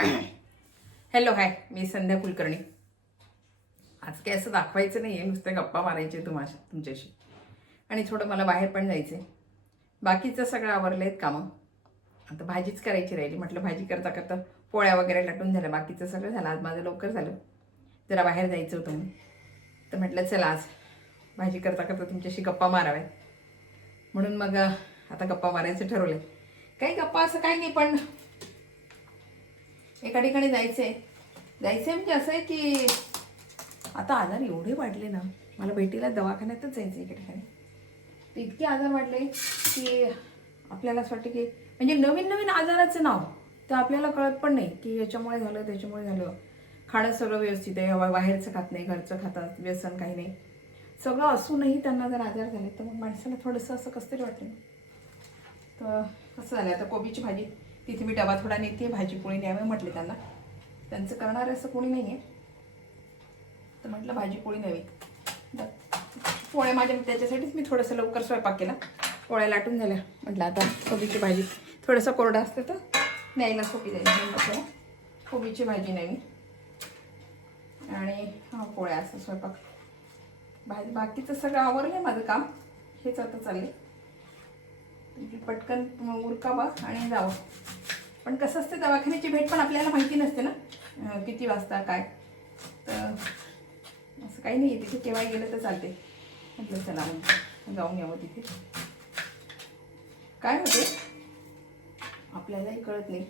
Hello hi, मी संध्या कुलकर्णी. आज काय असं दाखवायचं नाही आहे, नुसतं गप्पा मारायचे तुमच्याशी. आणि थोडं मला बाहेर पण जायचं आहे. बाकीचं सगळं आवरलं आहेत कामं. आता भाजीच करायची राहिली. म्हटलं भाजी करता करता पोळ्या वगैरे लाटून झाल्या, बाकीचं सगळं झालं. आज माझं लवकर झालं, जरा बाहेर जायचं होतं म्हणून. तर म्हटलं चला आज भाजी करता करता तुमच्याशी गप्पा माराव्या, म्हणून मग आता गप्पा मारायचं ठरवलं. काही गप्पा असं काही नाही, पण एका ठिकाणी जायचंय म्हणजे असं आहे की आता आजार एवढे वाढले ना, मला भेटीला दवाखान्यातच जायचं एका ठिकाणी. तर इतके आजार वाढले की आपल्याला असं वाटतं की म्हणजे नवीन नवीन आजाराचं नाव तर आपल्याला कळत पण नाही की याच्यामुळे झालं त्याच्यामुळे झालं. खाणं सगळं व्यवस्थित आहे, बाहेरचं खात नाही, घरचं खातात, व्यसन काही नाही. सगळं असूनही त्यांना जर आजार झाले तर मग माणसाला थोडंसं असं कसं तरी वाटलं. तर कसं झालं, आता कोबीची भाजी तिथे मी डबा थोडा नेते, भाजी पोळी न्यावे म्हटले त्यांना. त्यांचं करणारं असं कोणी नाही आहे, तर म्हटलं भाजी पोळी न्यावी. पोळ्या माझ्या त्याच्यासाठीच मी थोडंसं लवकर स्वयंपाक केला. पोळ्या लाटून झाल्या, म्हटलं आता कोबीची भाजी थोडंसं कोरडं असतं तर न्यायला सोपी जाईल. म्हटलं कोबीची भाजी न्यावी आणि पोळ्या, असं स्वयंपाक भाजी. बाकीचं सगळं आवरलं आहे माझं काम, हेच आता चालले. पटकन उरकावं आणि जावं. पण कसं असतं, दवाखान्याची भेट पण आपल्याला माहिती नसते ना, किती वाजता काय. तर असं काही नाही, तिथे केव्हा गेलं तर चालते. म्हटलं चला मग जाऊन यावं तिथे. काय होते आपल्यालाही कळत नाही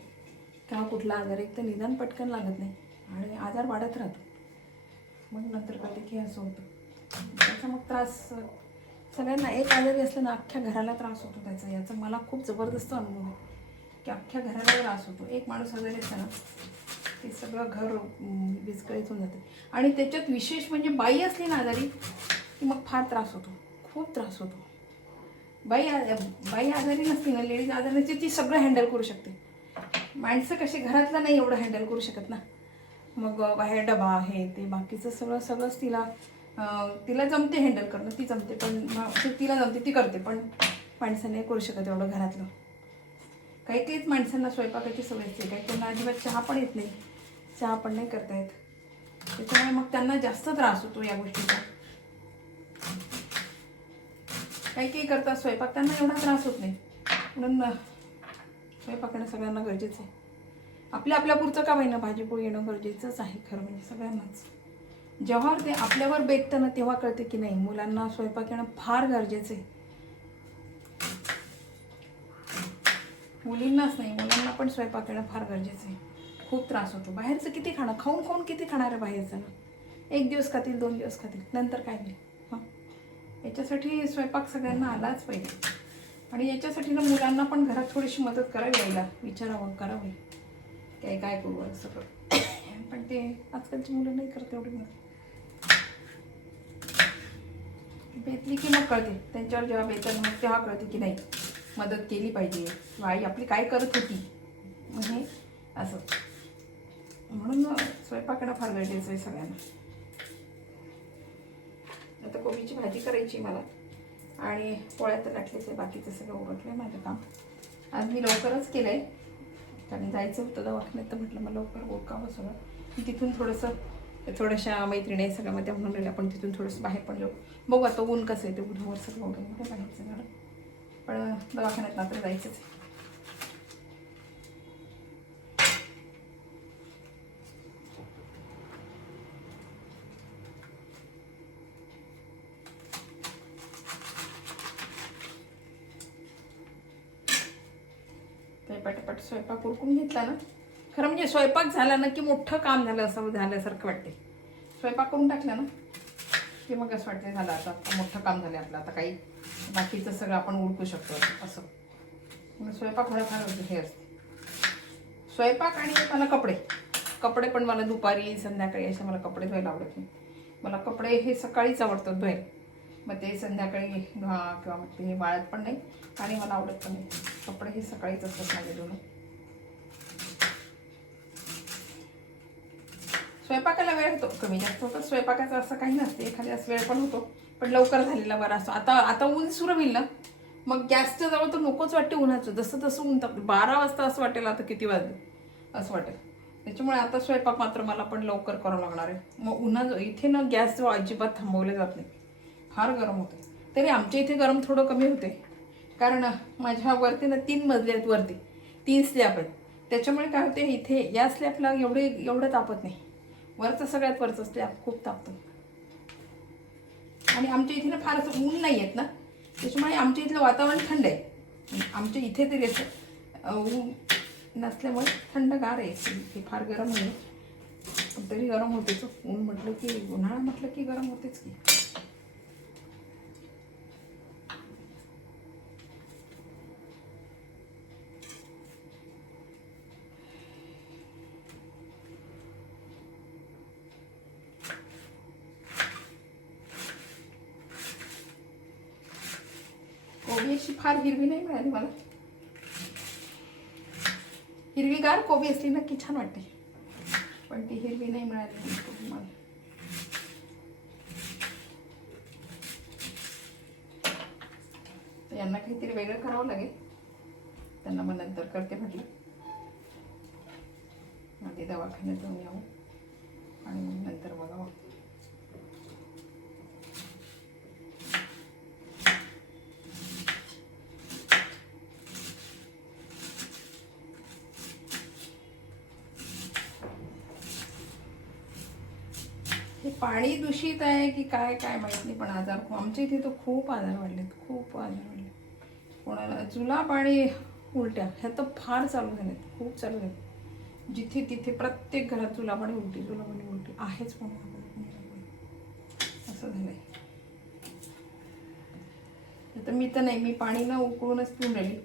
का कुठला आजार, एक तर निदान पटकन लागत नाही आणि आजार वाढत राहतो. मग नंतर कळते की असं होतं. त्याचा मग त्रास सगळ्यांना, एक आजारी असलं ना अख्ख्या घराला त्रास होतो त्याचा. याचा मला खूप जबरदस्त अनुभव आहे की अख्ख्या घराला त्रास होतो. एक माणूस आजारी असला ना ते सगळं घर विस्कळीत होऊन जाते. आणि त्याच्यात विशेष म्हणजे बाई असली ना आजारी की मग फार त्रास होतो, खूप त्रास होतो. बाई आजारी नसते ना, लेडीज आजारी नसते, ती सगळं हँडल करू शकते. माणसं कशी घरातलं नाही एवढं हँडल करू शकत ना. मग बाहेर डबा हे ते बाकीचं सगळंच तिला जमते हँडल करणं, ती जमते, पण तिला जमते ती करते. पण माणसं नाही करू शकत एवढं घरातलं. काहीच माणसांना स्वयंपाकाची सवय असते, काही त्यांना अजिबात चहा पण येत नाही, चहा पण नाही करता येत. त्याच्यामुळे मग त्यांना जास्त त्रास होतो या गोष्टीचा. काही करतात स्वयंपाक, त्यांना एवढा त्रास होत नाही. म्हणून स्वयंपाक करणं सगळ्यांना गरजेचं आहे. आपल्या पुरतं का होईना भाजी पोळी येणं गरजेचंच आहे खरं म्हणजे सगळ्यांनाच. जेव्हा ते आपल्यावर बेततं ना तेव्हा कळते की नाही, मुलांना स्वयंपाक येणं फार गरजेचं आहे. मुलींनाच नाही, मुलांना पण स्वयंपाक येणं फार गरजेचं आहे. खूप त्रास होतो. बाहेरचं किती खाणं, खाऊन किती खाणार आहे बाहेरचं ना. 1 दिवस खातील, 2 दिवस खातील, नंतर काय नाही. याच्यासाठी स्वयंपाक सगळ्यांना आलाच पाहिजे. आणि याच्यासाठी ना मुलांना पण घरात थोडीशी मदत करावी, यायला विचारावं, करावी काय करू असं सगळं. पण ते आजकालची मुलं नाही करत एवढी मदत. बेतली की मग कळते, त्यांच्यावर जेव्हा बेतन मग तेव्हा कळते की नाही मदत केली पाहिजे, आई आपली काय करत होती म्हणजे असं. म्हणून स्वयंपाक करणं फार गरजेचं आहे सगळ्यांना. आता कोबीची भाजी करायची मला आणि पोळ्या तर लाटलेच आहे, बाकीचं सगळं उरकलं आहे माझं काम. आज मी लवकरच केलं आहे कारण जायचं होतं दवाखान्यात, तर म्हटलं मला लवकर ओळखावं सगळं. तिथून थोड्याशा मैत्रिणी सगळ्यामध्ये म्हणून राहिल्या, पण तिथून थोडंसं बाहेर पडलो. बघू आता ऊन कसं आहे, ते उन्हावर सगळं उडून बाहेरचं झालं. पण दवाखान्यात मात्र जायचंच आहे. पटापट स्वयंपाक उरकून घेतला ना, खरं म्हणजे स्वयंपाक झाला ना की मोठं काम झालं असं झाल्यासारखं वाटते. स्वयंपाक करून टाकला ना की मग असं वाटते झालं आता मोठं काम झालं आपलं, आता काही बाकीचं सगळं आपण उरकू शकतो असं. मग स्वयंपाक मला फार हे असते. स्वयंपाक आणि मला कपडे पण मला दुपारी संध्याकाळी असे मला कपडे धुवायला आवडत नाही. मला कपडे हे सकाळीच आवडतात धुवायला, मग ते संध्याकाळी धुवा किंवा मग ते वाळत पण नाही आणि मला आवडत पण नाही. कपडे हे सकाळीच असतात माझे दोन. स्वयंपाकाला वेळ होतो, कमी जास्त होतं स्वयंपाकाचं असं काही नसते, एखाद्यास वेळ पण होतो, पण लवकर झालेला बरा असतो. आता ऊन सुरू होईल ना मग गॅसच्या जवळ तर नकोच वाटते उन्हाचं. जसं ऊन तर 12 वाजता असं वाटेल आता किती वाजले असं वाटेल. त्याच्यामुळे आता स्वयंपाक मात्र मला पण लवकर करावं लागणार आहे. मग उन्हा इथे ना गॅस जो अजिबात थांबवले जात नाही, फार गरम होते. तरी आमच्या इथे गरम थोडं कमी होते, कारण माझ्या वरती ना 3 मजले आहेत, वरती 3 स्लॅब आहेत. त्याच्यामुळे काय होते, इथे या स्लॅबला एवढं तापत नाही. वरचं सगळ्यात वरचं स्लॅब खूप तापतं. आणि आमच्या इथे ना फार असं ऊन नाही आहेत ना, त्याच्यामुळे आमच्या इथलं वातावरण थंड आहे. आमच्या इथे तरी असं ऊन नसल्यामुळे थंडगार आहे. इथे फार गरम नाही, पण तरी गरम होतेच. ऊन म्हटलं की, उन्हाळा म्हटलं की गरम होतेच की. कोबी अशी फार हिरवी नाही मिळाली मला. हिरवीगार कोबी असली नक्की छान वाटते, पण ती हिरवी नाही मिळाली कोबी मला. यांना काहीतरी वेगळं करावं लागेल, त्यांना मग नंतर करते म्हटलं. आधी दवाखान्यात जाऊन यावं आणि मग नंतर बघावं. हे पाणी दूषित आहे की काय काय माहित नाही, पण आजार आमच्या इथे तर खूप आजार वाढलेत, खूप आजार वाढले. कोणाला जुला पाणी उलट्या ह्या तर फार चालू झालेत, खूप चालू आहेत. जिथे तिथे प्रत्येक घरात जुला पाणी उलटी आहेच. पण असं झालंय. तर मी तर नाही, मी पाणी न उकळूनच पिऊन राहिली.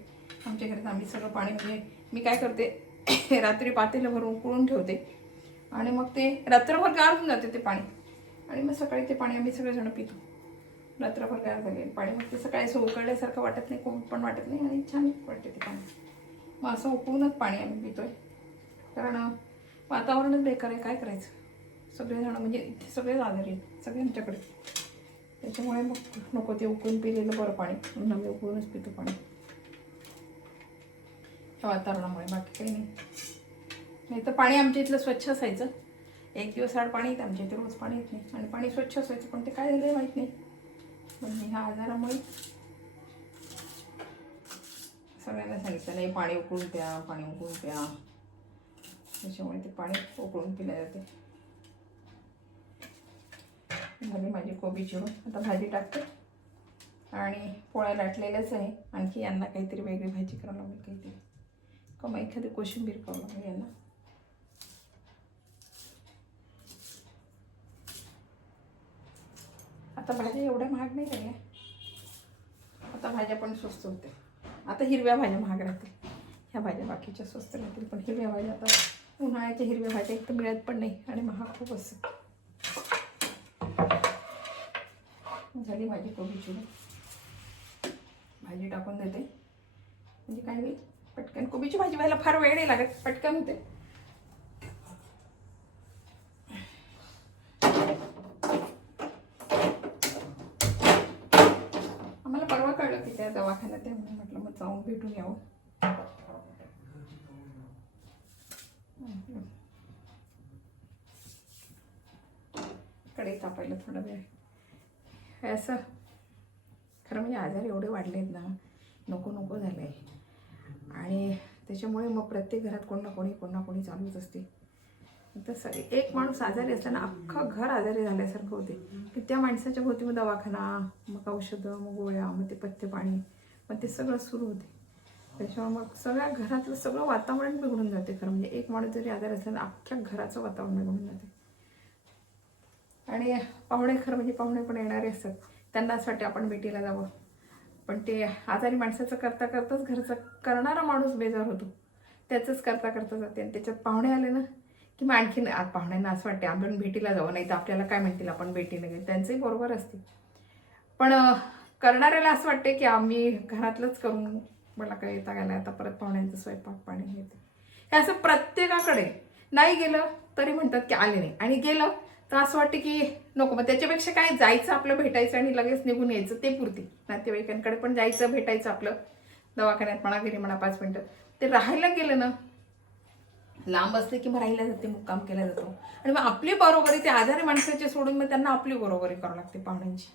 आमच्या घरात आम्ही सगळं पाणी, म्हणजे मी काय करते, रात्री पातेलं भरून उकळून ठेवते आणि मग ते रात्रभर गार होऊन जाते ते पाणी, आणि मग सकाळी ते पाणी आम्ही सगळेजण पितो. रात्रभर गार झाले पाणी, मग ते सकाळी असं उकळल्यासारखं वाटत नाही, कोण पण वाटत नाही, आणि छान वाटते ते पाणी. मग असं उकळूनच पाणी आम्ही पितोय, कारण वातावरणच बेकार आहे. काय करायचं, सगळेजण म्हणजे इथे सगळेच आजारी आहेत, सगळे आमच्याकडे. त्याच्यामुळे मग नको ते उकळून पिलेलं बरं पाणी, म्हणून आम्ही उकळूनच पितो पाणी या वातावरणामुळे. बाकी काही नाही तर पाणी आमच्या इथलं स्वच्छ असायचं. 1 दिवस आड पाणी येतं आमच्या इथे, रोज पाणी येत नाही, आणि पाणी स्वच्छ असायचं. पण ते काय झालं माहीत नाही, पण ह्या आजारामुळे सगळ्यांना सांगितलं नाही पाणी उकळून प्या, पाणी उकळून प्या. त्याच्यामुळे ते पाणी उकळून पिले जाते. झाली माझी कोबी चिरून, आता भाजी टाकते, आणि पोळ्या लाटलेल्याच आहे. आणखी यांना काहीतरी वेगळी भाजी करावं लागेल, काहीतरी किंवा एखादी कोशिंबीर करावं लागेल यांना. आता भाज्या एवढ्या महाग नाही झाल्या, आता भाज्या पण स्वस्त होते. आता हिरव्या भाज्या महाग राहतील, ह्या भाज्या बाकीच्या स्वस्त राहतील, पण हिरव्या भाज्या आता उन्हाळ्याच्या हिरव्या भाज्या एक तर मिळत पण नाही, आणि महाग खूप असते. झाली माझी कोबी चिरून, भाजी टाकून देते, म्हणजे काय होईल पटकन. कोबीची भाजी व्हायला फार वेळ नाही लागत, पटकन होते. आम्हाला परवा कळलं की त्या दवाखान्यात आहे, म्हणून म्हटलं मग जाऊन भेटून यावं. कढई तापायला थोडा वेळ. असं खरं म्हणजे आजार एवढे वाढले आहेत ना, नको नको झालं आहे. आणि त्याच्यामुळे मग प्रत्येक घरात कोण ना कोणी चालूच असते. तर एक माणूस आजारी असताना अख्खं घर आजारी झाल्यासारखं होते, की त्या माणसाच्या भोवती मग दवाखाना, मग औषधं, मग गोळ्या, मग ते पथ्य पाणी, मग ते सगळं सुरू होते. त्याच्यामुळे मग सगळ्या घरातलं सगळं वातावरण बिघडून जाते. खरं म्हणजे एक माणूस जरी आजारी असला तर अख्ख्या घराचं वातावरण बिघडून जाते. आणि पाहुणे, खरं म्हणजे पाहुणे पण येणारे असतात, त्यांना असं वाटते आपण भेटीला जावं, पण ते आजारी माणसाचं करता करताच घरचं करणारा माणूस बेजार होतो, त्याचंच करता करता जाते. आणि त्याच्यात पाहुणे आले ना की मग आणखीन पाहुण्यांना असं वाटते आपण भेटीला जावं, नाही तर आपल्याला काय म्हणतील आपण भेटीला गेलो. त्यांचंही बरोबर असते, पण करणाऱ्याला असं वाटते की आम्ही घरातलंच करून मला काय येता गेलं, आता परत पाहुण्यांचं स्वयंपाक पाणी घेते. हे असं प्रत्येकाकडे. नाही गेलं तरी म्हणतात की आले नाही, आणि गेलं तर असं वाटतं की नको. मग त्याच्यापेक्षा काय, जायचं आपलं, भेटायचं आणि लगेच निघून यायचं, ते पुरती. नातेवाईकांकडे पण जायचं, भेटायचं आपलं, दवाखान्यात म्हणा, घरी म्हणा, 5 मिनटं. ते राहायला गेलं ना लांब असले की मग राहिल्या जाते, मुक्काम केला जातो. आणि मग आपली बरोबरी ते आजारी माणसाचे सोडून मग त्यांना आपली बरोबरी करावी लागते पाहुण्यांची.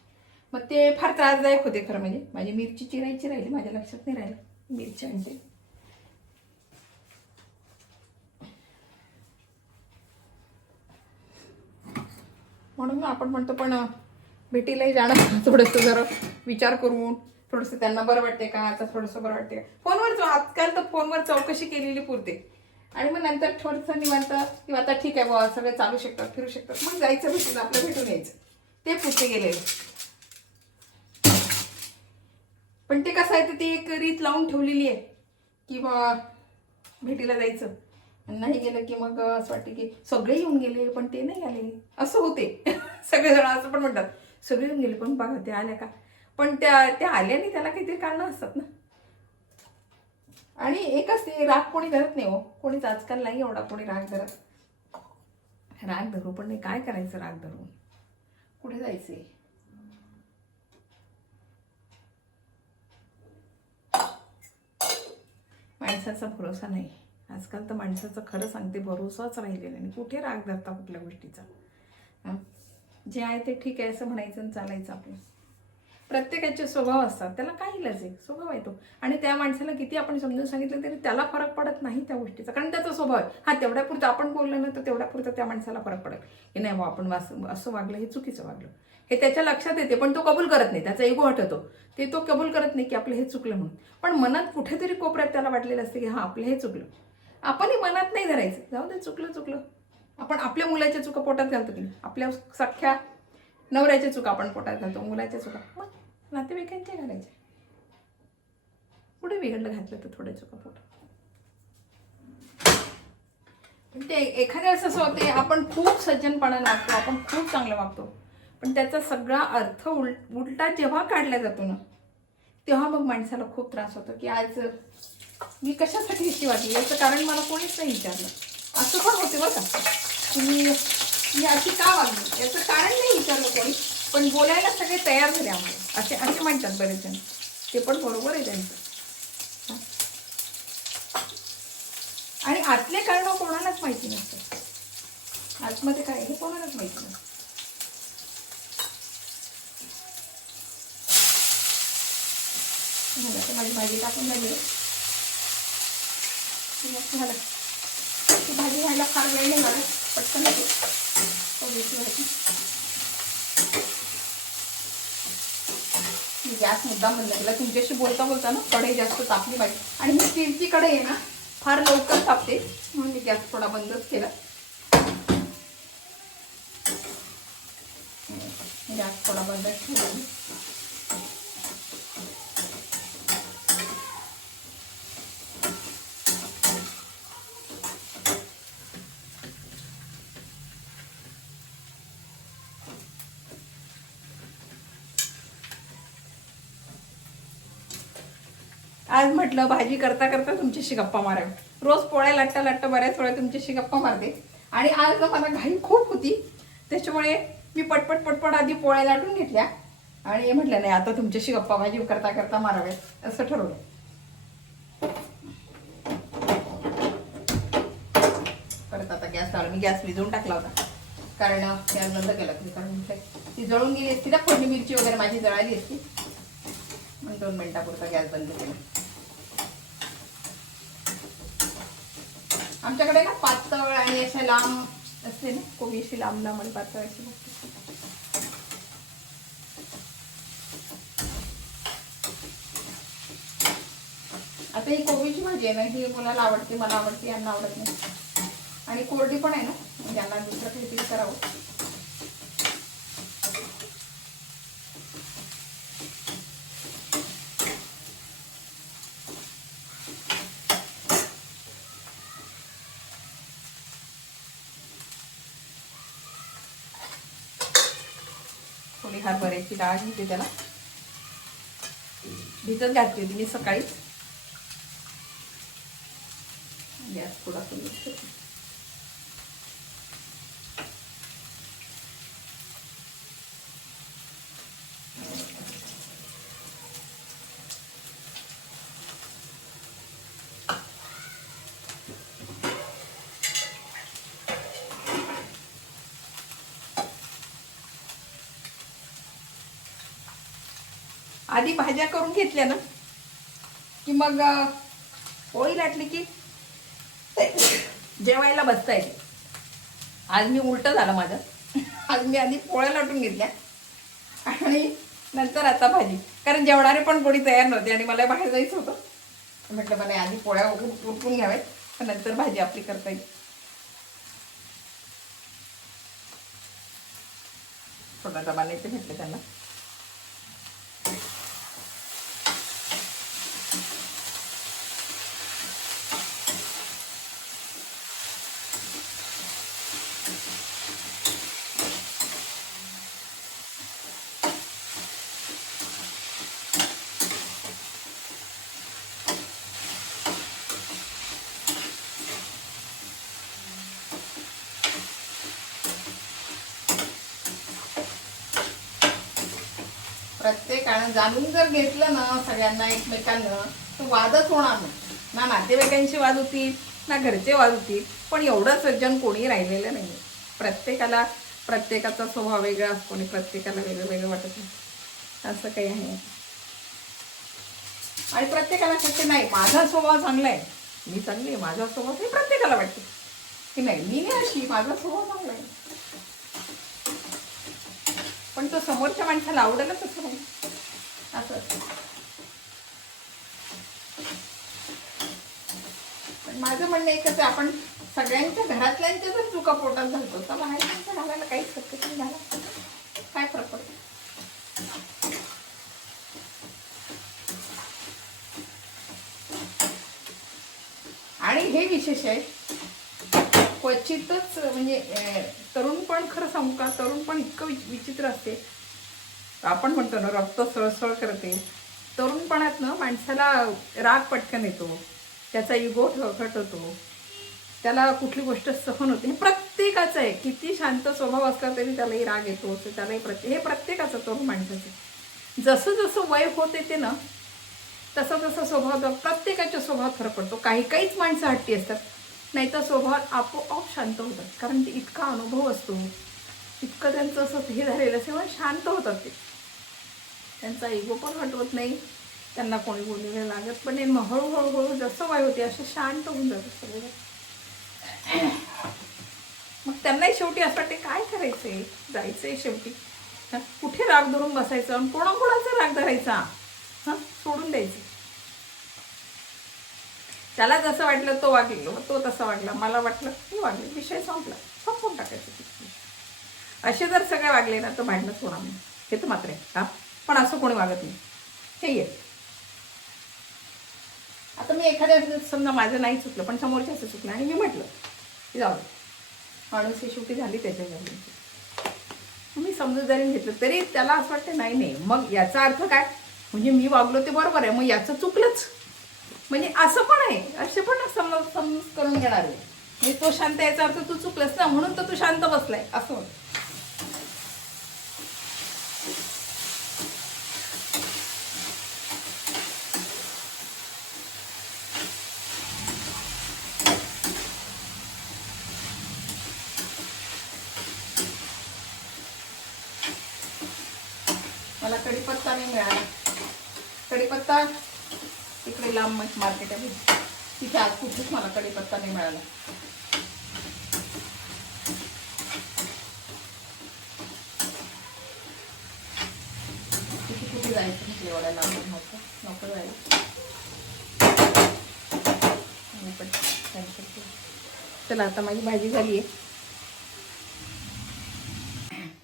मग ते फार त्रासदायक होते खरं म्हणजे. माझी मिरची चिरायची राहिली, माझ्या लक्षात नाही राहिलं. मिरची आणते. म्हणून आपण म्हणतो पण भेटीलाही जाणं थोडंसं जरा विचार करून, थोडंसं त्यांना बरं वाटते का, आता थोडंसं बरं वाटते का. फोनवर आजकाल तर फोनवर चौकशी केलेली पुरते. आणि मग नंतर थोडंसं निवांत किंवा आता ठीक आहे बाबा सगळे चालू शकतात, फिरू शकतात, मग जायचं भेटून आपलं भेटून यायचं. ते पुरते गेलेले. पण ते कसं आहे तर ती एक रीत लावून ठेवलेली आहे की बा भेटीला जायचं. नाही गेलं की मग असं वाटतं की सगळे येऊन गेले पण ते नाही आले, असं होते. सगळेजण असं पण म्हणतात सगळे येऊन गेले पण बघा ते आल्या का. पण त्या आल्याने त्याला काहीतरी कारणं असतात ना. आणि एक असते राग कोणी धरत नाही हो, कोणीच आजकाल नाही एवढा कोणी राग धरत. राग धरू पण नाही, काय करायचं राग धरून, कुठे जायचंय. माणसाचा भरोसा नाही आजकाल तर. माणसाचं खरं सांगते भरोसाच राहिलेला नाही. कुठे राग धरता कुठल्या गोष्टीचा. जे आहे ते ठीक आहे असं म्हणायचं आणि चालायचं. आपलं प्रत्येकाचे स्वभाव असतात, त्याला काही इलाज आहे, स्वभाव आहे तो. आणि त्या माणसाला किती आपण समजून सांगितलं तरी त्याला फरक पडत नाही त्या गोष्टीचा, कारण त्याचा स्वभाव आहे. हा तेवढ्यापुरतं आपण बोललं ना तर तेवढ्यापुरतं त्या माणसाला फरक पडेल की नाही बा आपण असं वागलं, हे चुकीचं वागलं, हे त्याच्या लक्षात येते. पण तो कबूल करत नाही, त्याचा इगो हटवतो. ते तो कबूल करत नाही की आपलं हे चुकलं म्हणून. पण मनात कुठेतरी कोपऱ्यात त्याला वाटलेलं असते की हा आपलं हे चुकलं. आपणही मनात नाही धरायचं, जाऊ दे चुकलं. आपण आपल्या मुलाच्या चुका पोटात घालतो की नाही, आपल्या सख्या नवऱ्याच्या चुका आपण पोटात घालतो, मुलाच्या चुका मग नातेवाईकांच्या घालायच्या. पुढे बिघडलं घातलं तर थोड्या चुका पोटात. पण ते एखाद्या वेळेस असं होते आपण खूप सज्जनपणाने वागतो, आपण खूप चांगलं वागतो, पण त्याचा सगळा अर्थ उलटा जेव्हा काढला जातो ना तेव्हा मग माणसाला खूप त्रास होतो की आज मी कशासाठी अशी वाटली, याचं कारण मला कोणीच नाही विचारलं. असं पण होते बरं का, तुम्ही मी अशी का वागली याचं कारण नाही विचारलं कोणी, पण बोलायला सगळे तयार झाले आम्हाला, असे म्हणतात बरेच जण. ते पण बरोबर आहे त्यांचं. आणि आतले कारण कोणालाच माहिती नसतं, आतमध्ये काय हे कोणालाच माहिती नसतं. माझी भाजी टाकून झाली झालं. ती भाजी व्हायला फार वेळ नाही लागत, पटकन होते कोबीची भाजी. मी गॅस मुद्दाम बंद केला, तुमच्याशी बोलता बोलता ना कढई जास्त तापली पाहिजे. आणि मी स्टीलची कढई आहे ना फार लवकर तापते, म्हणून मी गॅस थोडा बंदच केला. गॅस थोडा बंदच ठेवला. आज म्हटलं भाजी करता करता तुमच्याशी गप्पा मारावी. रोज पोळ्या लाटता बऱ्याच वेळा तुमच्याशी गप्पा मारते. आणि आज मला घाई खूप होती, त्याच्यामुळे मी पटपट आधी पोळ्या लाटून घेतल्या आणि म्हटलं नाही आता तुमच्याशी गप्पा भाजी करता करता माराव्यात असं ठरवलं. परत आता गॅस लावला. मी गॅस विझवून टाकला होता कारण गॅस बंद केला कारण ती जळून गेली असती ना, फोडणी मिरची वगैरे माझी जळाली असती. मग 2 मिनिटापुरता गॅस बंद केला. आमच्याकडे ना पातळ आणि अशा लांब असते ना कोबी, अशी लांब आणि पातळ अशी लागते. आता ही कोबीची भाजी आहे ना, ही मुलाला आवडते, मला आवडते, यांना आवडत नाही. आणि कोरडी पण आहे ना, यांना दुसरं काहीतरी करावं. थोडी हरभऱ्याची डाळ घेते, त्याला भिजत घातली होती मी सकाळी. गॅस थोडा कमी करते. आधी भाज्या करून घेतल्या ना की मग पोळी लाटली की जेवायला बसता येते. आज मी उलटं झालं माझं. आज मी आधी पोळ्या लाटून घेतल्या आणि नंतर आता भाजी, कारण जेवणारे पण कोणी तयार नव्हते आणि मला बाहेर जायचं होतं. म्हटलं मला आधी पोळ्या उरकून घ्याव्यात, नंतर भाजी आपली करता येईल. छोटा डबा नाही ते म्हटलं त्यांना. प्रत्येकानं जाणून जर घेतलं ना सगळ्यांना एकमेकांना, तर वादच होणार नाही. ना नातेवाईकांची वाद होतील ना घरचे वाद होतील, पण एवढं सज्जन कोणी राहिलेलं नाही. प्रत्येकाचा स्वभाव वेगळा असतो आणि प्रत्येकाला वेगळं वेगळं वाटत नाही, असं काही आहे. आणि प्रत्येकाला शक्य नाही माझा स्वभाव चांगला आहे, मी चांगली आहे, माझा स्वभाव हे प्रत्येकाला वाटते की नाही मी नाही अशी, माझा स्वभाव चांगला आहे. पण तो समोरच्या माणसाला आवडेलच असं नाही, असं. पण माझं म्हणणं एकच आहे, आपण सगळ्यांच्या घरातल्यांच्या जर चुका पोटात घालतो तर बाहेरच्या घालायला काहीच शक्य नाही झाला, काय फरक पडतो. आणि हे विशेष आहे, क्वचितच म्हणजे तरुण पण, खरं सांगू का, तरुण पण इतकं विचित्र असते. आपण म्हणतो ना रक्त सळसळ करते. तरुणपणात ना माणसाला राग पटकन येतो, त्याचा इगो हट होतो, त्याला कुठली गोष्ट सहन होते. हे प्रत्येकाचं आहे, किती शांत स्वभाव असला तरी त्यालाही राग येतो, त्यालाही हे प्रत्येकाचं तरुण माणसाचं. जसं जसं वय होत येते ना तसं तसं स्वभाव, प्रत्येकाच्या स्वभावात फरक पडतो. काहीच माणसं हट्टी असतात, नाही तर स्वभावात आपोआप शांत होतात, कारण ते इतका अनुभव असतो, इतकं त्यांचं असं हे झालेलं असं शांत होतात ते. त्यांचा इगो पण हटवत नाही, त्यांना कोणी बोलायला लागत पण नाही. मग हळूहळू जसं वय होते असं शांत होऊन जातात सगळे. मग त्यांनाही शेवटी असं वाटते काय करायचंय, जायचंय शेवटी, कुठे राग धरून बसायचं आणि कोणाकोणाचा राग धरायचा, सोडून द्यायचं. त्याला जसं वाटलं तो वागलो, तो तसा वागला, मला वाटलं मी वागले, विषय संपला, संपून टाकायचं. असे जर सगळे वागले ना तर भांडणच होणार नाही, हे तर मात्र आहे. हा पण असं कोणी वागत नाही, हे आहे. आता मी एखाद्या समजा माझं नाही चुकलं पण समोरच्याचं चुकलं आणि मी म्हटलं की जाऊ दे, माणूस ही शेवटी झाली त्याच्या घरी, मी समजूतदारीने घेतलं तरी त्याला असं वाटतं नाही नाही, मग याचा अर्थ काय, म्हणजे मी वागलो ते बरोबर आहे, मग याचं चुकलंच, म्हणजे असं पण आहे. असे पण समज करून घेणार आहे, म्हणजे तो शांत याचा अर्थ तू चुकलंस ना म्हणून तर तू शांत बसलाय, असं होतं. मला कढीपत्ता नाही मिळाला. कढीपत्ता तिकडे लांब मार्केट आहे, तिथे आज कुठेच मला कढीपत्ता नाही मिळाला. तिथे कुठे जायचं म्हटलं, एवढ्या लांब नको जायला. चला आता माझी भाजी झाली आहे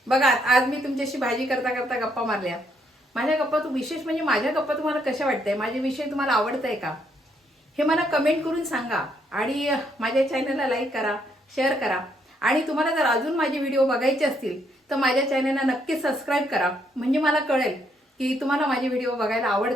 बघा. आज मी तुमच्याशी भाजी करता करता गप्पा मारल्या. माझ्या गप्पा विशेष म्हणजे माझ्या गप्पा तुम्हाला कशा वाटतंय, माझे विषय तुम्हाला आवडतंय का, हे मला कमेंट करून सांगा. आणि माझ्या चॅनलला लाईक करा, शेअर करा. आणि तुम्हाला जर अजून माझे व्हिडिओ बघायचे असतील तर माझ्या चॅनलला नक्की सबस्क्राईब करा, म्हणजे मला कळेल की तुम्हाला माझे व्हिडिओ बघायला आवडतात.